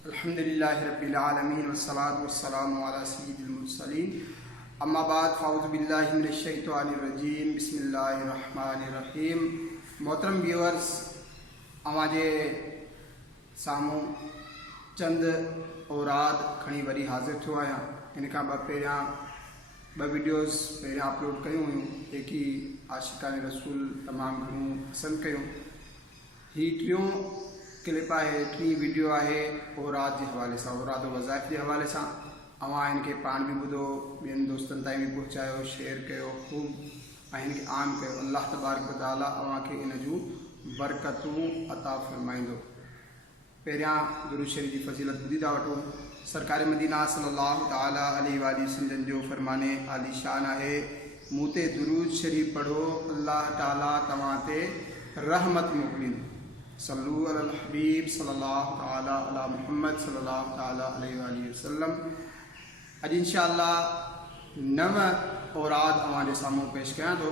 अल्हम्दुलिल्लाहि रब्बिल आलमीन वस्सलातु वस्सलामु अला सय्यिदिल मुरसलीन अम्मा बाद फ़ाऊज़ु बिल्लाहि मिनश शैतानिर रजीम बिस्मिल्लाहिर रहमानिर रहीम। मोहतरम व्यूअर्स, अवाजे सामूं चंद औराद खणी वरी हाज़िर थियो आहियां। इन खां ॿ वीडियोज़ पहिरियां अपलोड कयूं हुयूं, जेकी आशिक़ाने रसूल तमामु घणो पसंदि कयूं। हीअ टियों क्लिप आहे, टी वीडियो आहे औराद जे हवाले सां, औराद वज़ाइफ़ जे हवाले सां। अवां हिनखे पाण बि ॿुधो, ॿियनि दोस्तनि ताईं बि पहुचायो, शेयर कयो ख़ूब ऐं हिनखे आम कयो। अल्लाह तबारक व तआला अव्हांखे इन जूं बरकतूं अता फ़रमाईंदो। पहिरियां दुरूद शरीफ़ जी फ़ज़ीलत ॿुधी था वठूं। सरकार मदीना सल्लल्लाहु तआला अलैहि वसल्लम जो फ़रमाने आलीशान आहे, मूं ते दुरूद शरीफ़ पढ़ो, अल्लाह ताला तव्हां ते रहमत मोकिलींदो। सल्लू अलल हबीब सल्लल्लाहु तआला अला मुहम्मद सल्लल्लाहु तआला अलैहि वसल्लम। अॼु इंशाअल्लाह 9 औराद अव्हांजे साम्हूं पेश कयां थो।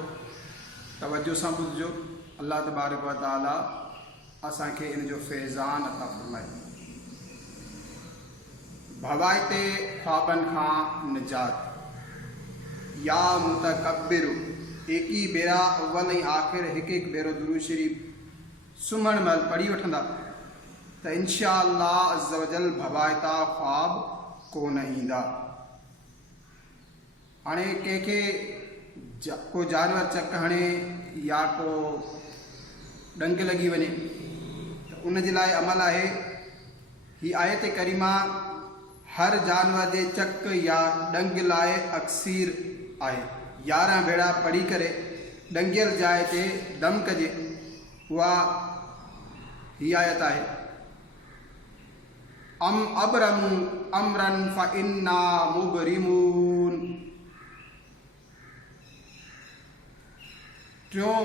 तवज्जो सां ॿुधिजो। अल्लाह तबारक व तआला असांखे इन जो फैज़ान अता फ़रमाए। भवाइते ख्वाबनि खां निजात। या मुतकब्बिर, एक ही बेरा अव्वल ऐं आख़िर हिकु भेरो दुरूद शरीफ़ सुम्हण महिल पढ़ी वठंदा त इंशाअल्लाह अज़्ज़ वजल भवाइता ख्वाब कोन ईंदा। हाणे कंहिंखे को जानवर चक हणे या को डंग लगी वञे त उन जे लाइ अमल आहे। ही आयत करीमा हर जानवर जे चक या डंग लाइ अक्सीर आहे। 11 भेरा पढ़ी करे डंगियल जाइ ते दम कजे। उहा ही आयत आहे, अम अबरमु अमरन फ़इन्ना मुबरिमून। टियों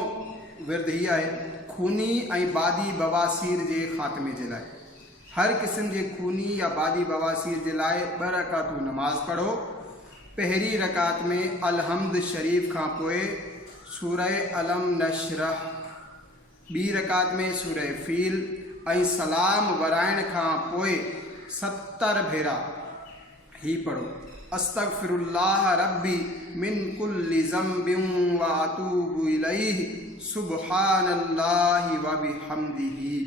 विर्द ही आहे, खूनी ऐं बादी बवासीर जे ख़ात्मे जे लाइ। हर क़िस्म जे खूनी या बादी बवासीर जे लाइ 2 रकातूं नमाज़ पढ़ो। पहिरीं रकात में अलहम्द शरीफ़ खां पोइ सूरह अलम नशरह, ॿी रकात में सूरह फ़ील ऐं सलाम वराइण खां पोइ 70 भेरा ही पढ़ो, अस्तग़फ़िरुल्लाह रब्बी मिन कुल्लि ज़म्बिन व अतूबु इलैहि सुब्हानल्लाहि व बिहम्दिही।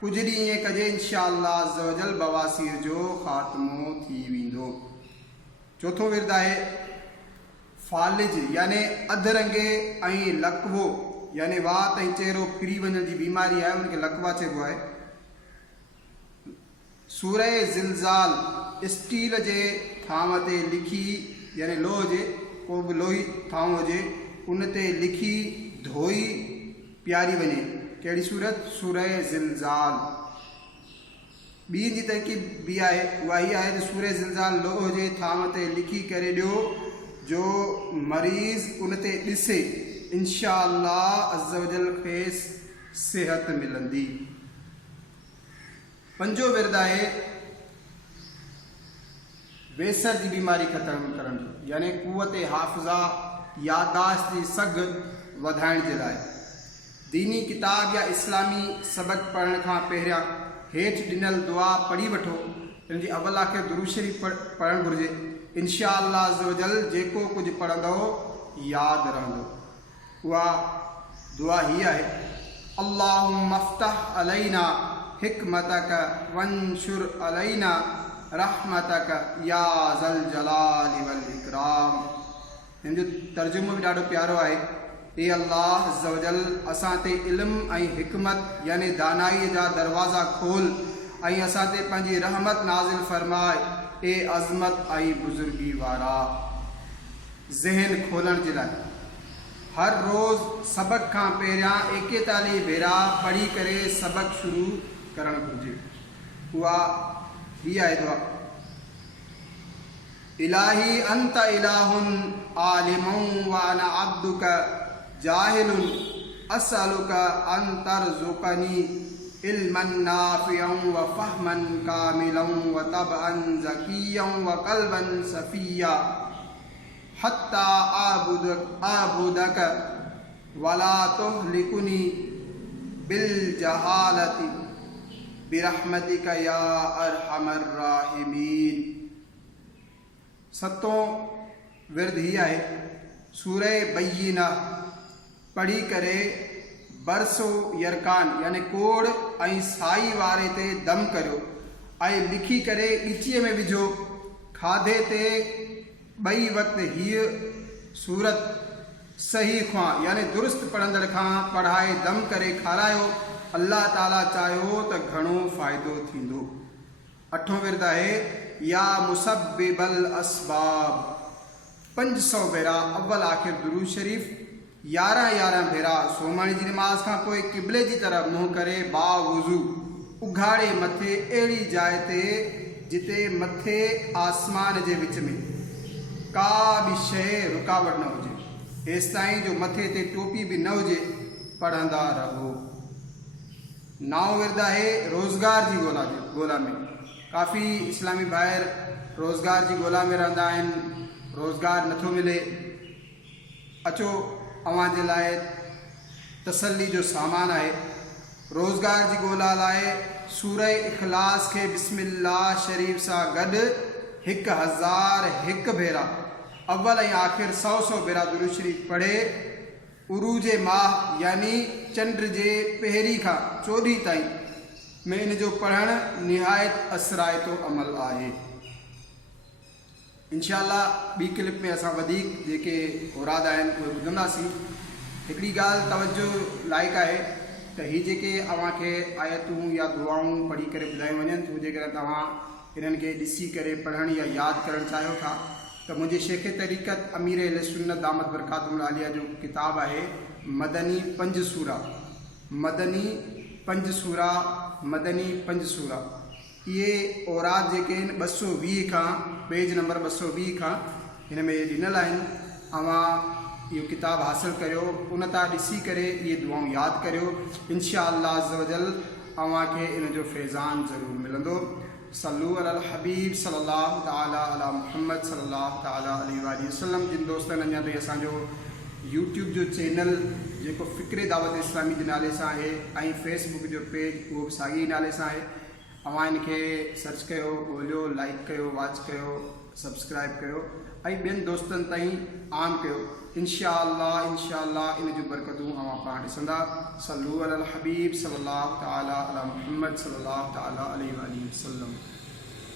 कुछ ॾींहं ईअं कजे, इंशाअल्लाह अज़्ज़ वजल बवासीर जो ख़ात्मो थी वेंदो। चौथो विर्द आहे फालिज याने अधरंगे ऐं लकवो याने वात ऐं चेहरो फिरी वञण जी बीमारी आहे, उनखे लकवा चइबो आहे। सूरह ज़िलज़ाल स्टील जे थांव ते लिखी, याने लोह जे को बि लोही थांव हुजे उन ते लिखी धोई प्यारी वञे। कहिड़ी सूरत? सूरह ज़िलज़ाल। ॿी जी तरकीब बि आहे, उहा ही आहे त सूरह ज़िलज़ाल लोह जे थांव ते लिखी करे ॾियो जो मरीज़ उन ते ॾिसे, इंशाअल्लाह अज़्ज़ वजल खेस सेहत मिलंदी। 5 विर्द आहे वेसर जी बीमारी ख़तम करण जो, यानी कुवत हाफ़िज़ा यादाश्त जी सघ वधाइण जे लाइ। दीनी किताब या इस्लामी सबक पढ़ण खां पहिरियां हेठि ॾिनल दुआ पढ़ी वठो। इन जी अवल आख़िर दुरूद शरीफ़ पढ़णु घुरिजे। इंशाअल्लाह अज़्ज़ वजल जेको कुझु पढ़ंदो यादि रहंदो। उहा दुआ ही आहे, अल्लाहुम्मा अफ़्तह अलैना हिकमतक वंशुर अलैना रहमतक या ज़ल जलाली वल इकराम। हिन जो तर्जुमो बि ॾाढो प्यारो आहे, ए अल्लाह अज़्ज़ वजल असां ते इल्म ऐं हिकमत याने दानाईअ जा दरवाज़ा खोल ऐं असां ते पंहिंजी रहमत नाज़िल फरमाए। ए अज़मत ऐं बुज़ुर्गी वारा। ज़हन खोलण जे लाइ हर रोज़ सबक खां पहिरियां 41 भेरा पढ़ी करे सबक शुरू करणु घुरिजे। उहा ही आहे दुआ, इलाही अंत इलाहुन आलिमुन व अना अब्दुक जाहिलुन असअलुका अन तरज़ुक़नी इल्मन नाफ़िअन व फ़हमन कामिलन व तबअन ज़किय्यन व क़ल्बन सफ़िय्या हत्ता आबुदक वला तुहलिकुनी बिल जहालती बिरहमतिका या अरहमर राहिमीन। सतों विर्द ही आहे सूरह बय्यिना पढ़ी करे बरसो यरकान यानी कोड़ ऐं साई वारे ते दम करियो ऐं लिखी करे ॻिचीअ में विझो। खाधे ते ॿई वक़्त हीअ सूरत सही खां यानी दुरुस्त पढ़ंदड़ खां पढ़ाए दम करे खारायो। अल्लाह ताला चाहियो त घणो फ़ाइदो थींदो। अठों विर्द आहे या मुसब्बिबल असबाब 500 भेरा अव्वल आखिर दुरूद शरीफ़ 11 भेरा सोमाणी जी नमाज़ खां पोइ क़िबले जी तरफ़ मुंहुं करे बावुज़ू उघाड़े मथे अहिड़ी जाइ ते जिते मथे आसमान जे विच में का बि शइ रुकावट न हुजे, हेसि ताईं जो मथे ते टोपी बि न हुजे, पढ़ंदा रहो। 9 विर्द आहे रोज़गार जी ॻोल्हा में। काफ़ी इस्लामी ॿाहिरि रोज़गार जी ॻोल्हा में रहंदा आहिनि, रोज़गार नथो मिले। अचो अव्हां जे लाइ तसल्ली जो सामान आहे। रोज़गार जी ॻोल्हा लाइ सूरह इख़लास खे बिस्मिल्लाह शरीफ़ सां गॾु 1001 भेरा अव्वल ऐं आख़िर 100 भेरा दुरूद शरीफ़ पढ़े उरूज माह यानी चंड जे पहिरीं खां 14 ताईं में इन जो पढ़णु निहायत असराइतो अमल आहे। इंशाअल्लाह ॿी क्लिप में असां वधीक जेके औराद आहिनि उहे ॿुधंदासीं। हिकिड़ी ॻाल्हि तवजो लाइक़ु आहे त हीअ जेके अव्हांखे आयतूं या दुआऊं पढ़ी करे ॿुधायूं वञनि थियूं, जेकॾहिं तव्हां इन्हनि खे ॾिसी करे पढ़णु या यादि करणु चाहियो था त मुंहिंजे शेख तरीक़त अमीर अहले सुन्नत दामत बरकातुहुल आलिया जो किताबु आहे मदनी 5 सूरा। मदनी 5 सूरा इहे औराद जेके आहिनि 220 खां पेज नंबर 220 खां हिन में ॾिनल आहिनि। अव्हां इहो किताबु हासिलु करियो, उन तां ॾिसी करे इहे दुआऊं यादि करियो। इंशाअल्लाह अज़्ज़ व जल अव्हांखे इन जो फैज़ान ज़रूरु मिलंदो। सल्लू अलल हबीब सल्लल्लाहु तआला अला मुहम्मद सल्लल्लाहु तआला अलैहि वसल्लम। जिन दोस्तनि अञा ताईं असांजो यूट्यूब जो चैनल जेको फ़िक्रे दावत इस्लामी जे नाले सां आहे ऐं फेसबुक जो पेज उहो बि साॻिए नाले सां आहे, अव्हां इनखे सर्च कयो, ॻोल्हियो, लाइक कयो, वॉच कयो, सब्सक्राइब कयो ऐं ॿियनि दोस्तनि ताईं आम कयो। इंशाअल्लाह इन जूं बरकतूं अव्हां पाण ॾिसंदा। सल्लू अलल हबीब सल्लल्लाहु तआला अला मुहम्मद सल्लल्लाहु तआला अलैहि वसल्लम।